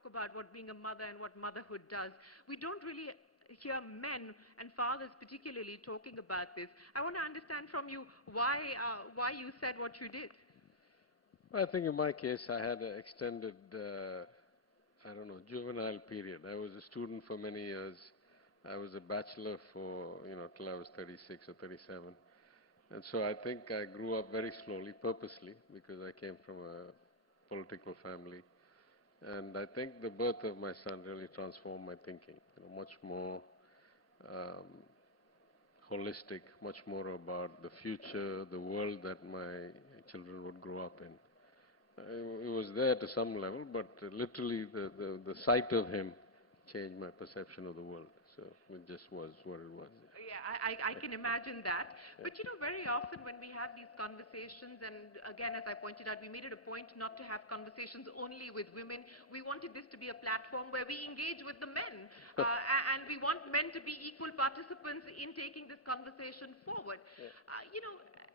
talk about what being a mother and what motherhood does, we don't really hear men and fathers particularly talking about this. I want to understand from you why you said what you did. I think in my case, I had an extended, I don't know, juvenile period. I was a student for many years. I was a bachelor for, till I was 36 or 37. And so I think I grew up very slowly, purposely, because I came from a political family. And I think the birth of my son really transformed my thinking, much more holistic, much more about the future, the world that my children would grow up in. It was there to some level, but literally the sight of him changed my perception of the world. So it just was what it was. Yeah, I can imagine that. But very often when we have these conversations, and again, as I pointed out, we made it a point not to have conversations only with women. We wanted this to be a platform where we engage with the men. And we want men to be equal participants in taking this conversation forward. Yeah.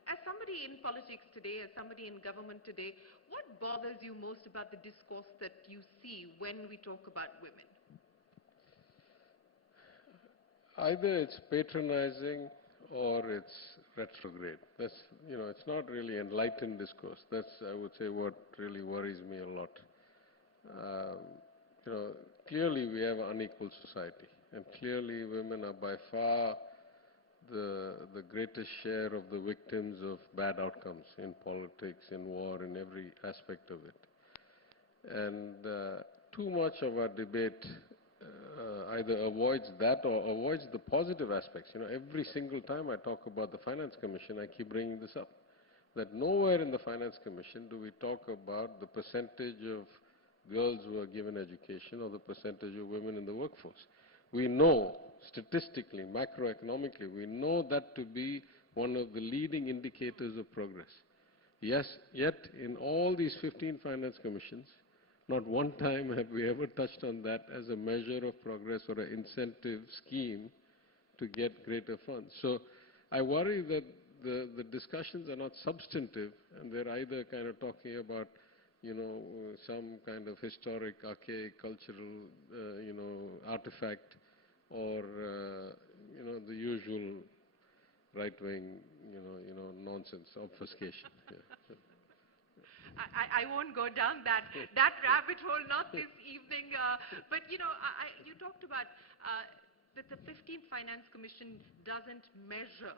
As somebody in politics today, as somebody in government today, what bothers you most about the discourse that you see when we talk about women? Either it's patronizing or it's retrograde. That's, it's not really enlightened discourse. That's, I would say, what really worries me a lot. Clearly we have an unequal society, and clearly women are by far the greatest share of the victims of bad outcomes in politics, in war, in every aspect of it. And too much of our debate either avoids that or avoids the positive aspects. Every single time I talk about the Finance Commission, I keep bringing this up, that nowhere in the Finance Commission do we talk about the percentage of girls who are given education or the percentage of women in the workforce. We know, statistically, macroeconomically, we know that to be one of the leading indicators of progress. Yes, yet in all these 15 Finance Commissions, not one time have we ever touched on that as a measure of progress or an incentive scheme to get greater funds. So I worry that the discussions are not substantive, and they're either kind of talking about, some kind of historic, archaic, cultural, artifact, or, the usual right-wing, nonsense, obfuscation. Yeah. I won't go down that rabbit hole, not this evening. But you talked about that the 15th Finance Commission doesn't measure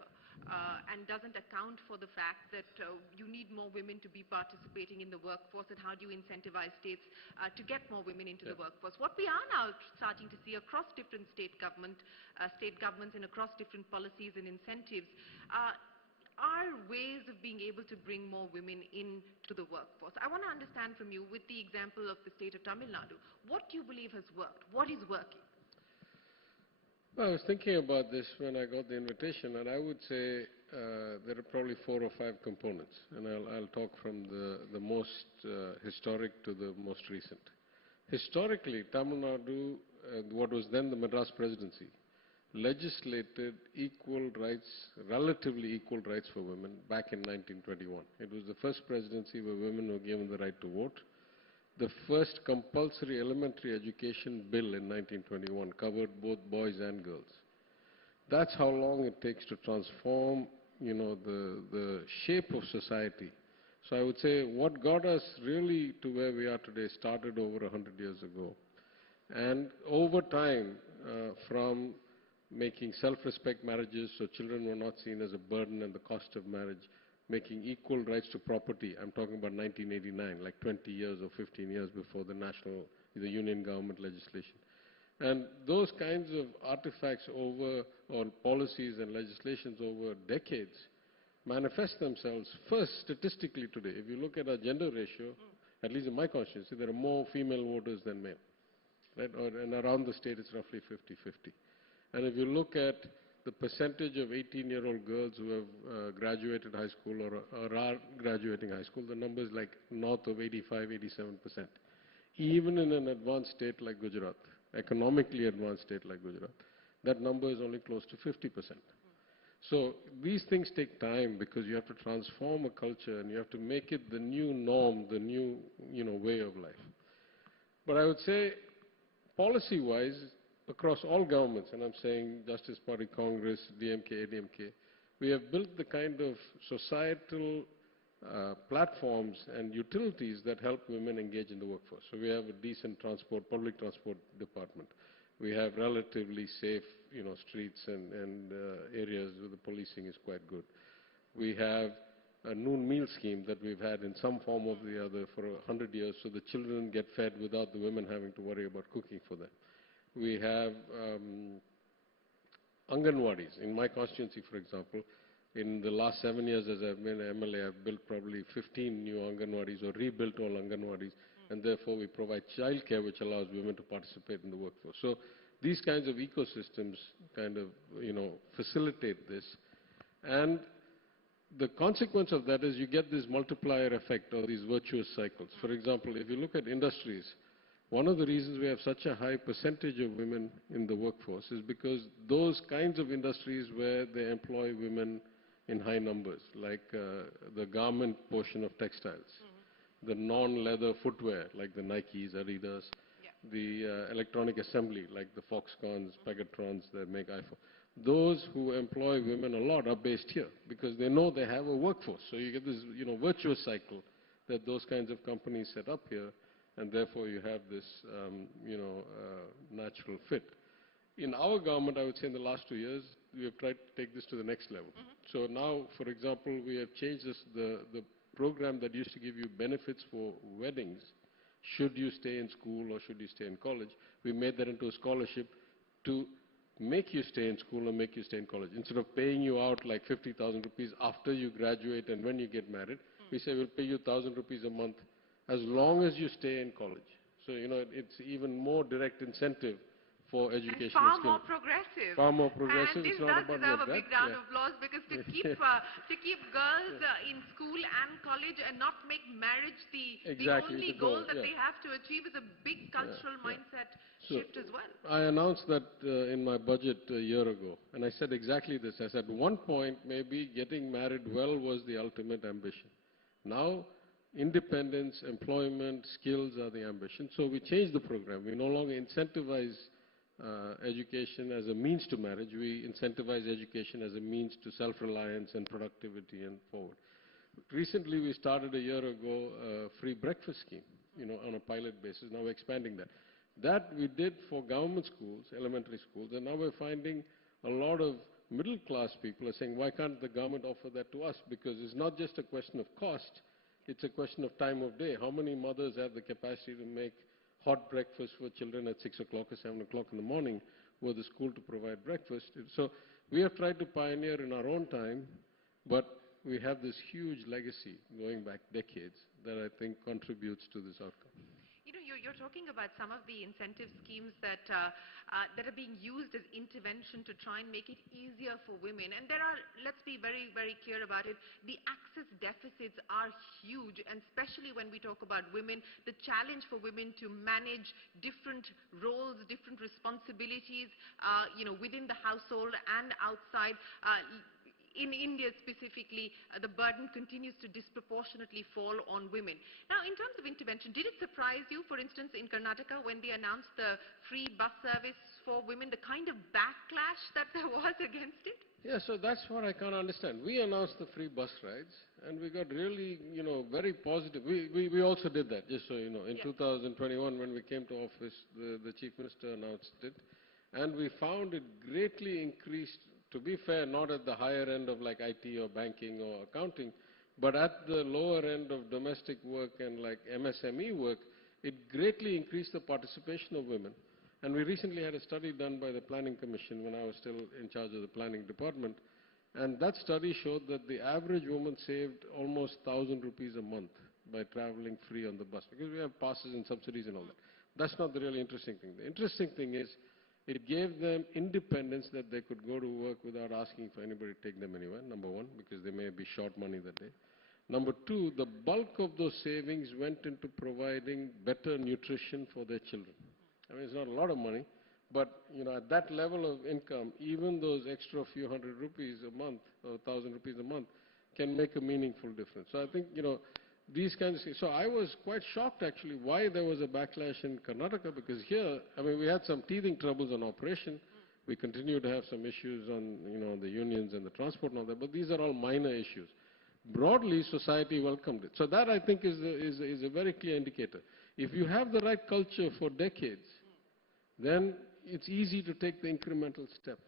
and doesn't account for the fact that you need more women to be participating in the workforce, and how do you incentivize states to get more women into the workforce. What we are now starting to see across different state governments and across different policies and incentives are ways of being able to bring more women into the workforce. I want to understand from you, with the example of the state of Tamil Nadu, what do you believe has worked? What is working? Well, I was thinking about this when I got the invitation, and I would say there are probably 4 or 5 components, and I'll talk from the most historic to the most recent. Historically, Tamil Nadu, what was then the Madras Presidency, legislated equal rights, relatively equal rights for women back in 1921. It was the first presidency where women were given the right to vote. The first compulsory elementary education bill in 1921 covered both boys and girls. That's how long it takes to transform, the shape of society. So I would say what got us really to where we are today started over 100 years ago. And over time, from making self-respect marriages so children were not seen as a burden and the cost of marriage, making equal rights to property. I'm talking about 1989, like 20 years or 15 years before the union government legislation. And those kinds of artifacts or policies and legislations over decades manifest themselves first statistically today. If you look at our gender ratio, at least in my constituency, there are more female voters than male. Right? And around the state it's roughly 50-50. And if you look at the percentage of 18-year-old girls who have graduated high school or are graduating high school, the number is like north of 85-87%. Even in an advanced state like Gujarat, economically advanced state like Gujarat, that number is only close to 50%. So these things take time because you have to transform a culture and you have to make it the new norm, the new way of life. But I would say, policy-wise, across all governments, and I'm saying Justice Party, Congress, DMK, ADMK, we have built the kind of societal platforms and utilities that help women engage in the workforce. So we have a decent transport, public transport department. We have relatively safe, streets and areas where the policing is quite good. We have a noon meal scheme that we've had in some form or the other for 100 years, so the children get fed without the women having to worry about cooking for them. We have Anganwadis. In my constituency, for example, in the last 7 years as I've been MLA, I've built probably 15 new Anganwadis or rebuilt all Anganwadis, and therefore we provide childcare which allows women to participate in the workforce. So these kinds of ecosystems kind of, facilitate this. And the consequence of that is you get this multiplier effect or these virtuous cycles. For example, if you look at industries, one of the reasons we have such a high percentage of women in the workforce is because those kinds of industries where they employ women in high numbers, like the garment portion of textiles, the non-leather footwear, like the Nikes, Adidas, the electronic assembly, like the Foxcons, Pegatrons that make iPhone. Those who employ women a lot are based here because they know they have a workforce. So you get this, virtuous cycle that those kinds of companies set up here, and therefore you have this, natural fit. In our government, I would say in the last 2 years, we have tried to take this to the next level. So now, for example, we have changed the program that used to give you benefits for weddings. Should you stay in school or should you stay in college? We made that into a scholarship to make you stay in school or make you stay in college. Instead of paying you out like 50,000 rupees after you graduate and when you get married, we say we'll pay you 1,000 rupees a month as long as you stay in college. So, it's even more direct incentive for education. And far more progressive. Far more progressive. And this does deserve a big round of applause because to keep girls in school and college and not make marriage the only goal that they have to achieve is a big cultural mindset shift as well. I announced that in my budget a year ago, and I said exactly this. I said at one point maybe getting married well was the ultimate ambition. Now independence, employment, skills are the ambition. So we changed the program. We no longer incentivize education as a means to marriage. We incentivize education as a means to self-reliance and productivity and forward. Recently, we started a year ago a free breakfast scheme, on a pilot basis. Now we're expanding that. That we did for government schools, elementary schools, and now we're finding a lot of middle-class people are saying, why can't the government offer that to us? Because it's not just a question of cost, it's a question of time of day. How many mothers have the capacity to make hot breakfast for children at 6 o'clock or 7 o'clock in the morning for the school to provide breakfast? So we have tried to pioneer in our own time, but we have this huge legacy going back decades that I think contributes to this outcome. You're talking about some of the incentive schemes that are being used as intervention to try and make it easier for women. And there are, let's be very, very clear about it, the access deficits are huge, and especially when we talk about women, the challenge for women to manage different roles, different responsibilities, within the household and outside. In India specifically, the burden continues to disproportionately fall on women. Now, in terms of intervention, did it surprise you, for instance, in Karnataka when they announced the free bus service for women, the kind of backlash that there was against it? Yeah, so that's what I can't understand. We announced the free bus rides, and we got really, very positive. We also did that, just so you know. In 2021, when we came to office, the Chief Minister announced it, and we found it greatly increased. To be fair, not at the higher end of like IT or banking or accounting, but at the lower end of domestic work and like MSME work, it greatly increased the participation of women. And we recently had a study done by the Planning Commission when I was still in charge of the planning department. And that study showed that the average woman saved almost 1,000 rupees a month by traveling free on the bus, because we have passes and subsidies and all that. That's not the really interesting thing. The interesting thing is, it gave them independence that they could go to work without asking for anybody to take them anywhere, number one, because they may be short money that day. Number two, the bulk of those savings went into providing better nutrition for their children. I mean, it's not a lot of money, but, at that level of income, even those extra few hundred rupees a month or 1,000 rupees a month can make a meaningful difference. So I think, these kinds of things. So I was quite shocked actually why there was a backlash in Karnataka, because here, I mean, we had some teething troubles on operation. We continue to have some issues on, the unions and the transport and all that, but these are all minor issues. Broadly, society welcomed it. So that, I think, is a very clear indicator. If you have the right culture for decades, then it's easy to take the incremental step.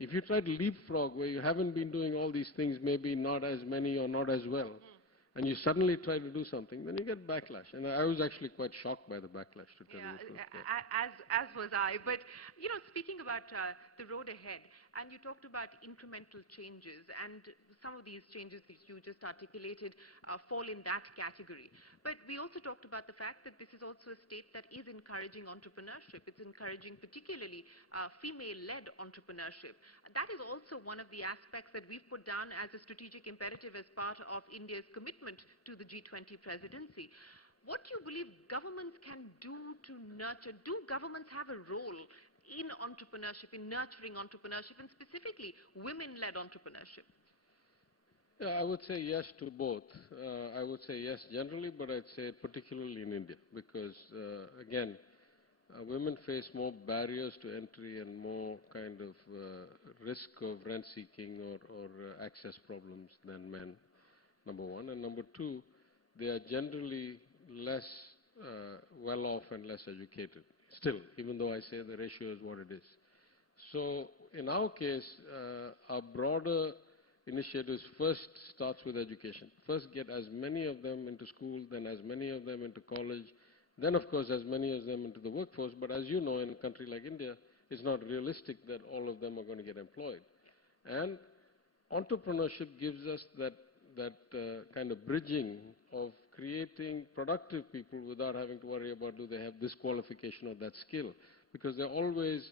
If you try to leapfrog where you haven't been doing all these things, maybe not as many or not as well, and you suddenly try to do something, then you get backlash. And I was actually quite shocked by the backlash, to tell you the truth. Yeah. As was I. But, speaking about the road ahead, and you talked about incremental changes, and some of these changes that you just articulated fall in that category. But we also talked about the fact that this is also a state that is encouraging entrepreneurship. It's encouraging particularly female-led entrepreneurship. That is also one of the aspects that we've put down as a strategic imperative as part of India's commitment to the G20 presidency. What do you believe governments can do to nurture? Do governments have a role in entrepreneurship, in nurturing entrepreneurship, and specifically women-led entrepreneurship? Yeah, I would say yes to both. I would say yes generally, but I'd say particularly in India, because again, women face more barriers to entry and more kind of risk of rent seeking or access problems than men, number one. And number two, they are generally less well off and less educated. Still, even though I say the ratio is what it is. So in our case, our broader initiatives first starts with education. First get as many of them into school, then as many of them into college, then of course as many of them into the workforce. But as you know, in a country like India, it's not realistic that all of them are going to get employed. And entrepreneurship gives us that kind of bridging of creating productive people without having to worry about do they have this qualification or that skill, because they're always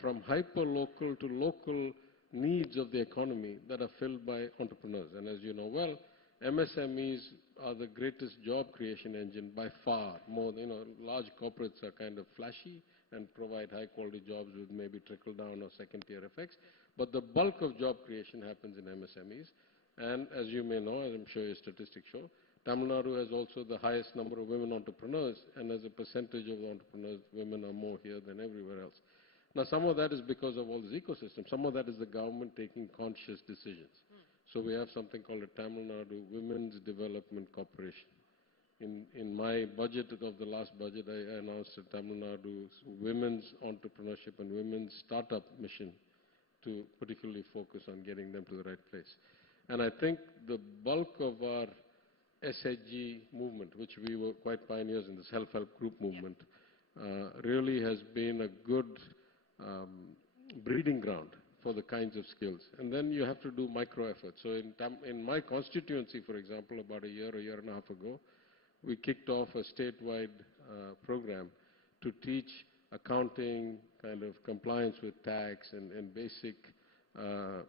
from hyper-local to local needs of the economy that are filled by entrepreneurs. And as you know well, MSMEs are the greatest job creation engine by far. More, large corporates are kind of flashy and provide high-quality jobs with maybe trickle-down or second-tier effects, but the bulk of job creation happens in MSMEs. And as you may know, as I'm sure your statistics show, Tamil Nadu has also the highest number of women entrepreneurs, and as a percentage of the entrepreneurs, women are more here than everywhere else. Now, some of that is because of all this ecosystem. Some of that is the government taking conscious decisions. So we have something called a Tamil Nadu Women's Development Corporation. In my budget of the last budget, I announced a Tamil Nadu's women's entrepreneurship and women's startup mission to particularly focus on getting them to the right place. And I think the bulk of our SHG movement, which we were quite pioneers in, this self-help group movement, really has been a good breeding ground for the kinds of skills. And then you have to do micro efforts. So in my constituency, for example, about a year and a half ago, we kicked off a statewide program to teach accounting, kind of compliance with tax and basic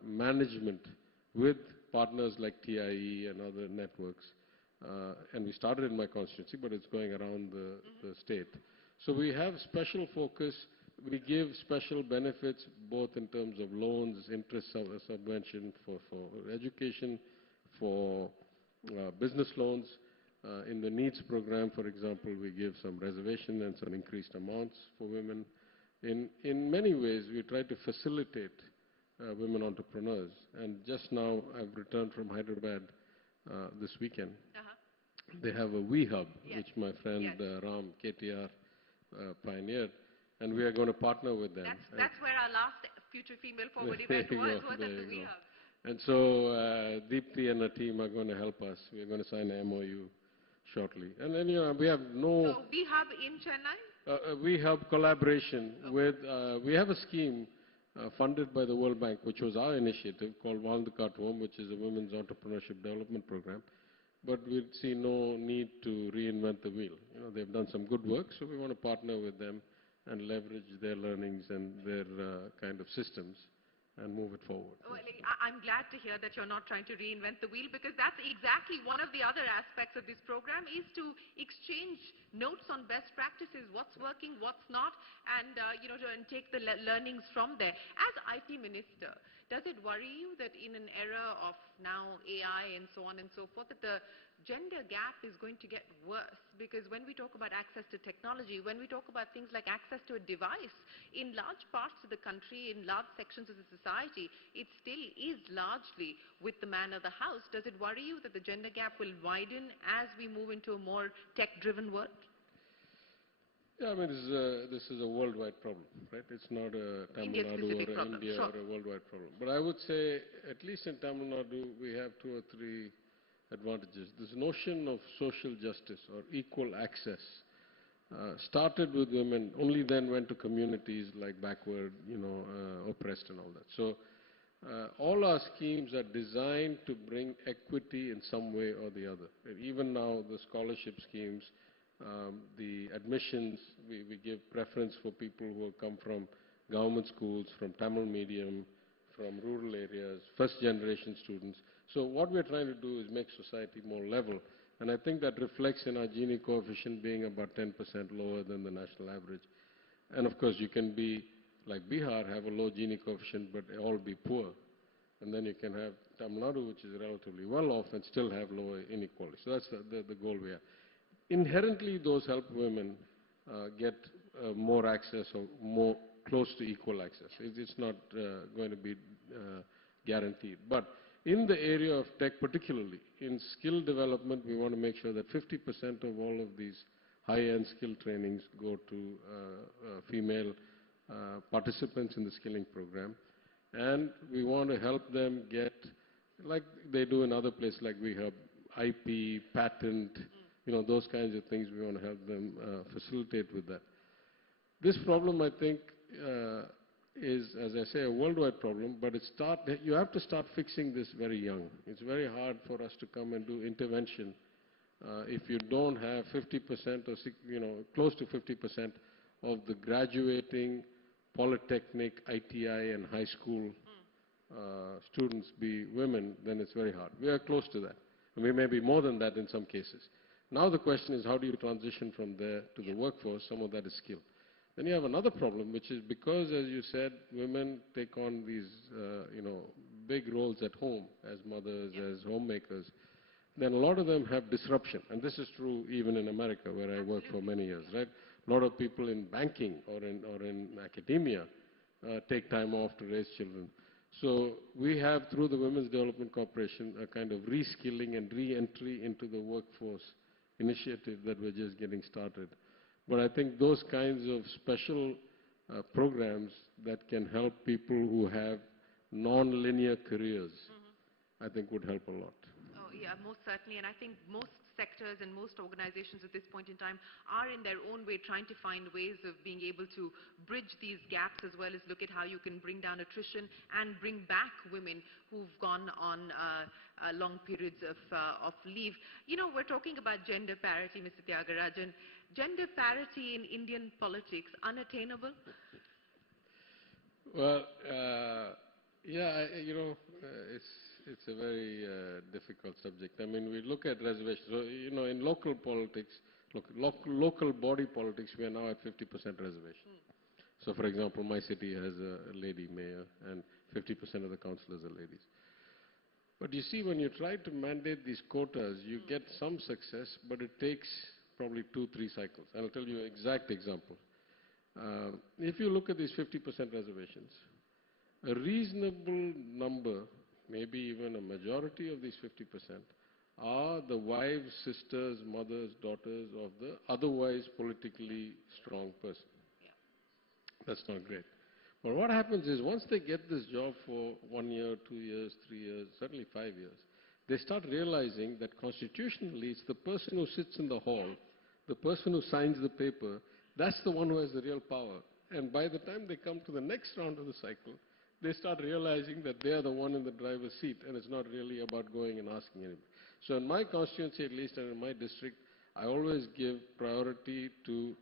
management with partners like TIE and other networks. And we started in my constituency, but it's going around the state. So we have special focus. We give special benefits both in terms of loans, interest subvention for education, for business loans. In the NEEDS program, for example, we give some reservation and some increased amounts for women. In many ways, we try to facilitate women entrepreneurs. And just now, I've returned from Hyderabad this weekend. They have a We Hub, which my friend Ram KTR pioneered. And we are going to partner with them. That's where our last Future Female Forward event was at the We Hub. And so Deepthi and her team are going to help us. We're going to sign an MOU shortly. And then, we have no... So We Hub in Chennai? We Hub collaboration with... we have a scheme funded by the World Bank, which was our initiative, called Walnduka at Home, which is a women's entrepreneurship development program. But we see no need to reinvent the wheel. They've done some good work, so we want to partner with them and leverage their learnings and their kind of systems and move it forward. Well, I'm glad to hear that you're not trying to reinvent the wheel, because that's exactly one of the other aspects of this program, is to exchange notes on best practices, what's working, what's not, and and take the learnings from there. As IT Minister, does it worry you that in an era of now AI and so on and so forth, that the gender gap is going to get worse, because when we talk about access to technology, when we talk about things like access to a device, in large parts of the country, in large sections of the society, it still is largely with the man of the house. Does it worry you that the gender gap will widen as we move into a more tech-driven world? Yeah, I mean, this is a worldwide problem, right? It's not a Tamil Nadu or a India or a worldwide problem. But I would say, at least in Tamil Nadu, we have 2 or 3 advantages. This notion of social justice or equal access started with women, only then went to communities like backward, oppressed and all that. So all our schemes are designed to bring equity in some way or the other. And even now, the scholarship schemes, the admissions, we give preference for people who have come from government schools, from Tamil medium, from rural areas, first-generation students. So what we're trying to do is make society more level. And I think that reflects in our Gini coefficient being about 10% lower than the national average. And of course, you can be like Bihar, have a low Gini coefficient, but all be poor. And then you can have Tamil Nadu, which is relatively well off, and still have lower inequality. So that's the goal we have. Inherently, those help women get more access or more close to equal access. It's not going to be guaranteed. But in the area of tech particularly, in skill development, we want to make sure that 50% of all of these high-end skill trainings go to female participants in the skilling program. And we want to help them get, like they do in other places like we have IP, patent, those kinds of things. We want to help them facilitate with that. This problem, I think, is, as I say, a worldwide problem, but you have to start fixing this very young. It's very hard for us to come and do intervention if you don't have 50% or, close to 50% of the graduating polytechnic, ITI, and high school students be women, then it's very hard. We are close to that. And we may be more than that in some cases. Now the question is, how do you transition from there to the workforce? Some of that is skill. Then you have another problem, which is because, as you said, women take on these, big roles at home as mothers, as homemakers. Then a lot of them have disruption. And this is true even in America, where I worked for many years, right? A lot of people in banking or in academia take time off to raise children. So we have, through the Women's Development Corporation, a kind of reskilling and re-entry into the workforce initiative that we're just getting started. But I think those kinds of special programs that can help people who have non-linear careers, I think would help a lot. Oh, yeah, most certainly. And I think most sectors and most organizations at this point in time are in their own way trying to find ways of being able to bridge these gaps, as well as look at how you can bring down attrition and bring back women who've gone on long periods of leave. We're talking about gender parity, Mr. Thiagarajan. Gender parity in Indian politics, unattainable? Well, yeah, it's a very difficult subject. I mean, we look at reservations. So, in local politics, local body politics, we are now at 50% reservation. So, for example, my city has a lady mayor, and 50% of the councillors are ladies. But you see, when you try to mandate these quotas, you get some success, but it takes probably 2-3 cycles. And I'll tell you an exact example. If you look at these 50% reservations, a reasonable number, maybe even a majority of these 50%, are the wives, sisters, mothers, daughters of the otherwise politically strong person. Yeah. That's not great. But what happens is, once they get this job for 1 year, 2 years, 3 years, certainly 5 years, they start realizing that constitutionally it's the person who sits in the hall, the person who signs the paper, that's the one who has the real power. And by the time they come to the next round of the cycle, they start realizing that they are the one in the driver's seat, and it's not really about going and asking anybody. So in my constituency, at least, and in my district, I always give priority to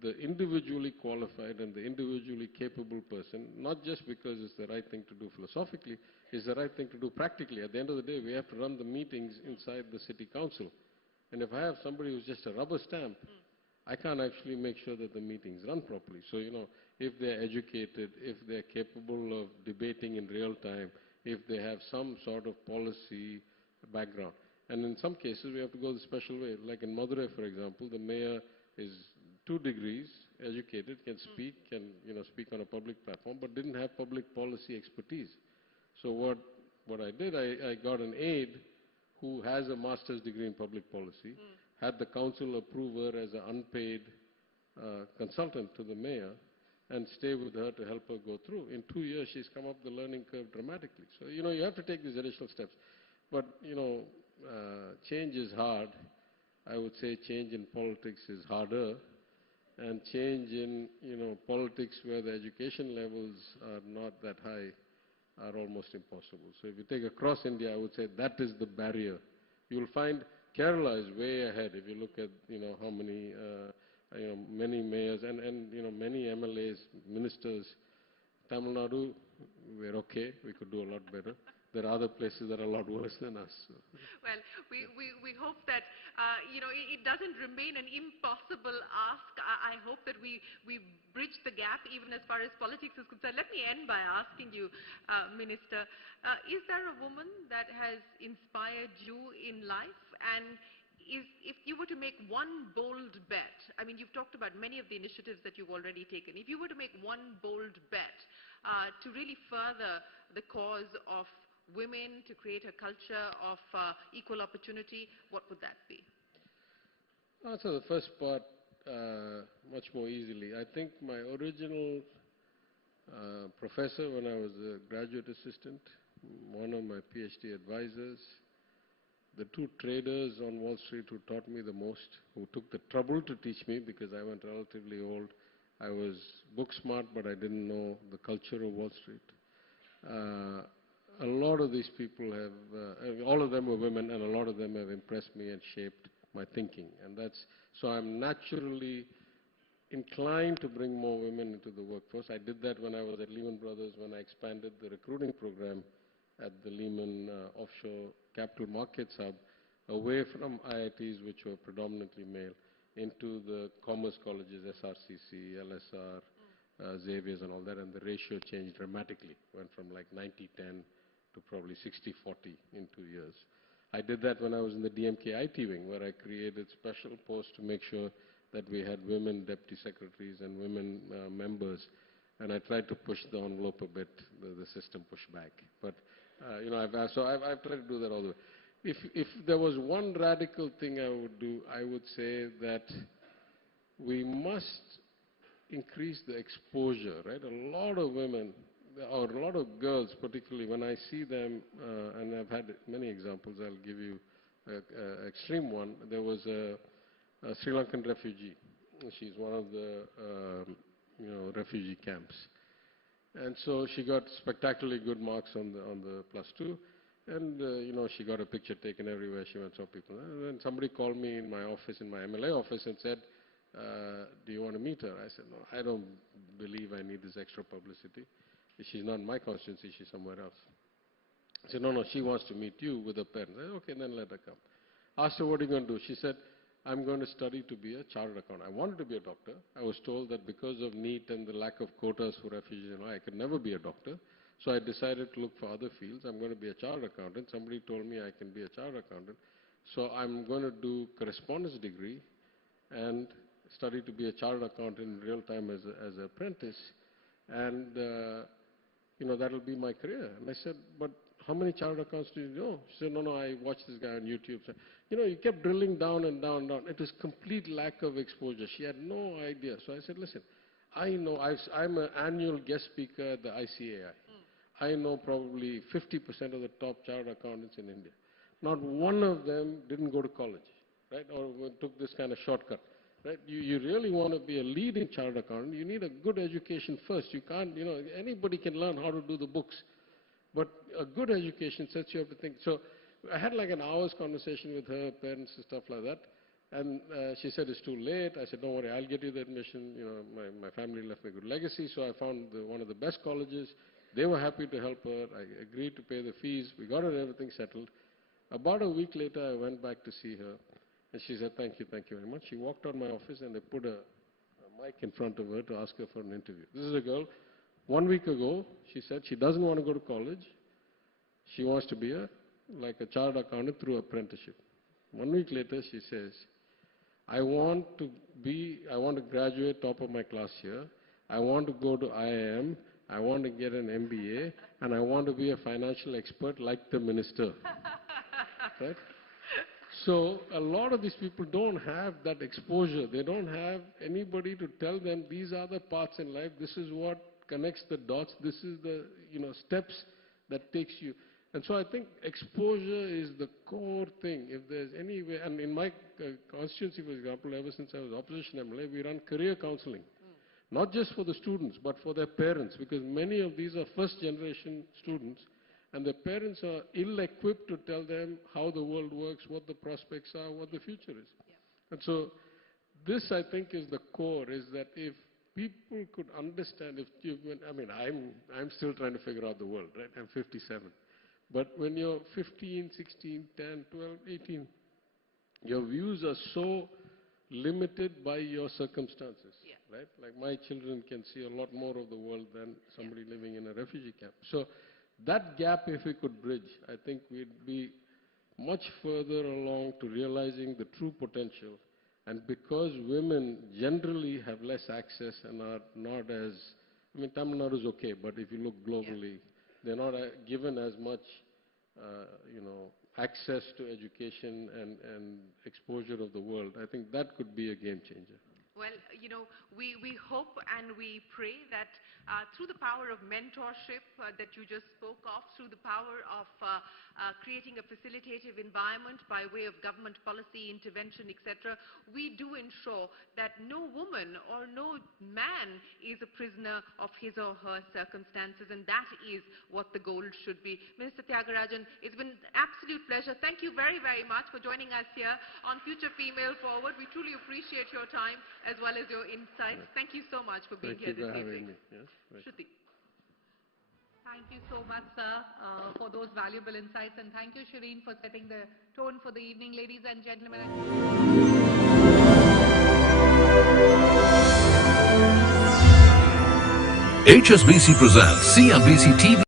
the individually qualified and the individually capable person, not just because it's the right thing to do philosophically, it's the right thing to do practically. At the end of the day, we have to run the meetings inside the city council. And if I have somebody who's just a rubber stamp, I can't actually make sure that the meetings run properly. So, if they're educated, if they're capable of debating in real time, if they have some sort of policy background. And in some cases, we have to go the special way. Like in Madurai, for example, the mayor is 2 degrees, educated, can speak, can speak on a public platform, but didn't have public policy expertise. So what I did, I got an aide who has a master's degree in public policy, had the council approve her as an unpaid consultant to the mayor, and stay with her to help her go through. In 2 years, she's come up the learning curve dramatically. So, you have to take these additional steps. But, change is hard. I would say change in politics is harder. And change in, politics where the education levels are not that high are almost impossible. So if you take across India, I would say that is the barrier. You'll find Kerala is way ahead if you look at, how many, many mayors and many MLAs, ministers. Tamil Nadu, we're okay. We could do a lot better. There are other places that are a lot worse than us. So. Well, we hope that, it doesn't remain an impossible ask. I hope that we bridge the gap even as far as politics is concerned. Let me end by asking you, Minister, is there a woman that has inspired you in life? And if you were to make one bold bet, I mean, you've talked about many of the initiatives that you've already taken. If you were to make one bold bet to really further the cause of women, to create a culture of equal opportunity, what would that be? I'll answer the first part much more easily. I think my original professor when I was a graduate assistant, one of my PhD advisors, the 2 traders on Wall Street who taught me the most, who took the trouble to teach me because I went relatively old. I was book smart, but I didn't know the culture of Wall Street. A lot of these people have, all of them were women, and a lot of them have impressed me and shaped my thinking. And so I'm naturally inclined to bring more women into the workforce. I did that when I was at Lehman Brothers, when I expanded the recruiting program at the Lehman Offshore Capital Markets Hub, away from IITs, which were predominantly male, into the commerce colleges, SRCC, LSR, Xavier's and all that, and the ratio changed dramatically. Went from like 90-10 to probably 60-40 in 2 years. I did that when I was in the DMK IT wing, where I created special posts to make sure that we had women deputy secretaries and women members, and I tried to push the envelope a bit. The system pushed back. But, I've tried to do that all the way. If there was one radical thing I would do, I would say that we must increase the exposure, right? A lot of women, or a lot of girls particularly, when I see them, and I've had many examples, I'll give you an extreme one. There was a Sri Lankan refugee. She's one of the, refugee camps. And so she got spectacularly good marks on the +2. And, she got a picture taken everywhere she went, saw people. And then somebody called me in my office, in my MLA office, and said, do you want to meet her? I said, no, I don't believe I need this extra publicity. She's not in my constituency, she's somewhere else. I said, no, she wants to meet you with her parents. I said, okay, then let her come. Asked her, what are you going to do? She said, I'm going to study to be a chartered accountant. I wanted to be a doctor. I was told that because of NEET and the lack of quotas for refugees, I could never be a doctor. So I decided to look for other fields. I'm going to be a chartered accountant. Somebody told me I can be a chartered accountant. So I'm going to do correspondence degree and study to be a chartered accountant in real time as an apprentice. And, that'll be my career. And I said, but how many chartered accountants do you know? She said, no, I watched this guy on YouTube. So, you kept drilling down and down and down. It was complete lack of exposure. She had no idea. So I said, listen, I know I'm an annual guest speaker at the ICAI. I know probably 50% of the top chartered accountants in India. Not one of them didn't go to college, right, or took this kind of shortcut. Right? You really want to be a leading chartered accountant, you need a good education first. You can't, anybody can learn how to do the books. But a good education sets you up to think. So I had like an hour's conversation with her parents and stuff like that. And she said, it's too late. I said, don't worry, I'll get you the admission. My family left me a good legacy. So I found one of the best colleges. They were happy to help her. I agreed to pay the fees. We got everything settled. About a week later, I went back to see her. And she said, thank you very much. She walked out of my office and they put a mic in front of her to ask her for an interview. This is a girl. 1 week ago, she said she doesn't want to go to college. She wants to be a like a chartered accountant through apprenticeship. 1 week later, she says, I want to graduate top of my class here. I want to go to IIM. I want to get an MBA, and I want to be a financial expert like the minister. Right? So a lot of these people don't have that exposure. They don't have anybody to tell them these are the paths in life. This is what connects the dots. This is the steps that takes you. And so I think exposure is the core thing. If there's any way, and in my constituency, for example, ever since I was opposition MLA, we run career counseling. Not just for the students, but for their parents, because many of these are first-generation students, and their parents are ill-equipped to tell them how the world works, what the prospects are, what the future is. Yeah. And so this, I think, is the core, is that if people could understand, I'm still trying to figure out the world, right? I'm 57. But when you're 15, 16, 10, 12, 18, your views are so limited by your circumstances, right? Like my children can see a lot more of the world than somebody living in a refugee camp. So that gap, if we could bridge, I think we'd be much further along to realizing the true potential. And because women generally have less access and are not as, Tamil Nadu is okay, but if you look globally, they're not given as much, access to education and exposure of the world. I think that could be a game changer. Well, we hope and we pray that through the power of mentorship that you just spoke of, through the power of creating a facilitative environment by way of government policy, intervention, etc., we do ensure that no woman or no man is a prisoner of his or her circumstances, and that is what the goal should be. Minister Thiagarajan, it's been an absolute pleasure. Thank you very, very much for joining us here on Future Female Forward. We truly appreciate your time as well as your insights. Thank you so much for being here this evening. Yes, right. Shruti. Thank you so much, sir, for those valuable insights. And thank you, Shereen, for setting the tone for the evening. Ladies and gentlemen. HSBC presents CNBC-TV18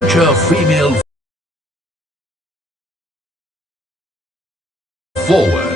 Future Female Forward.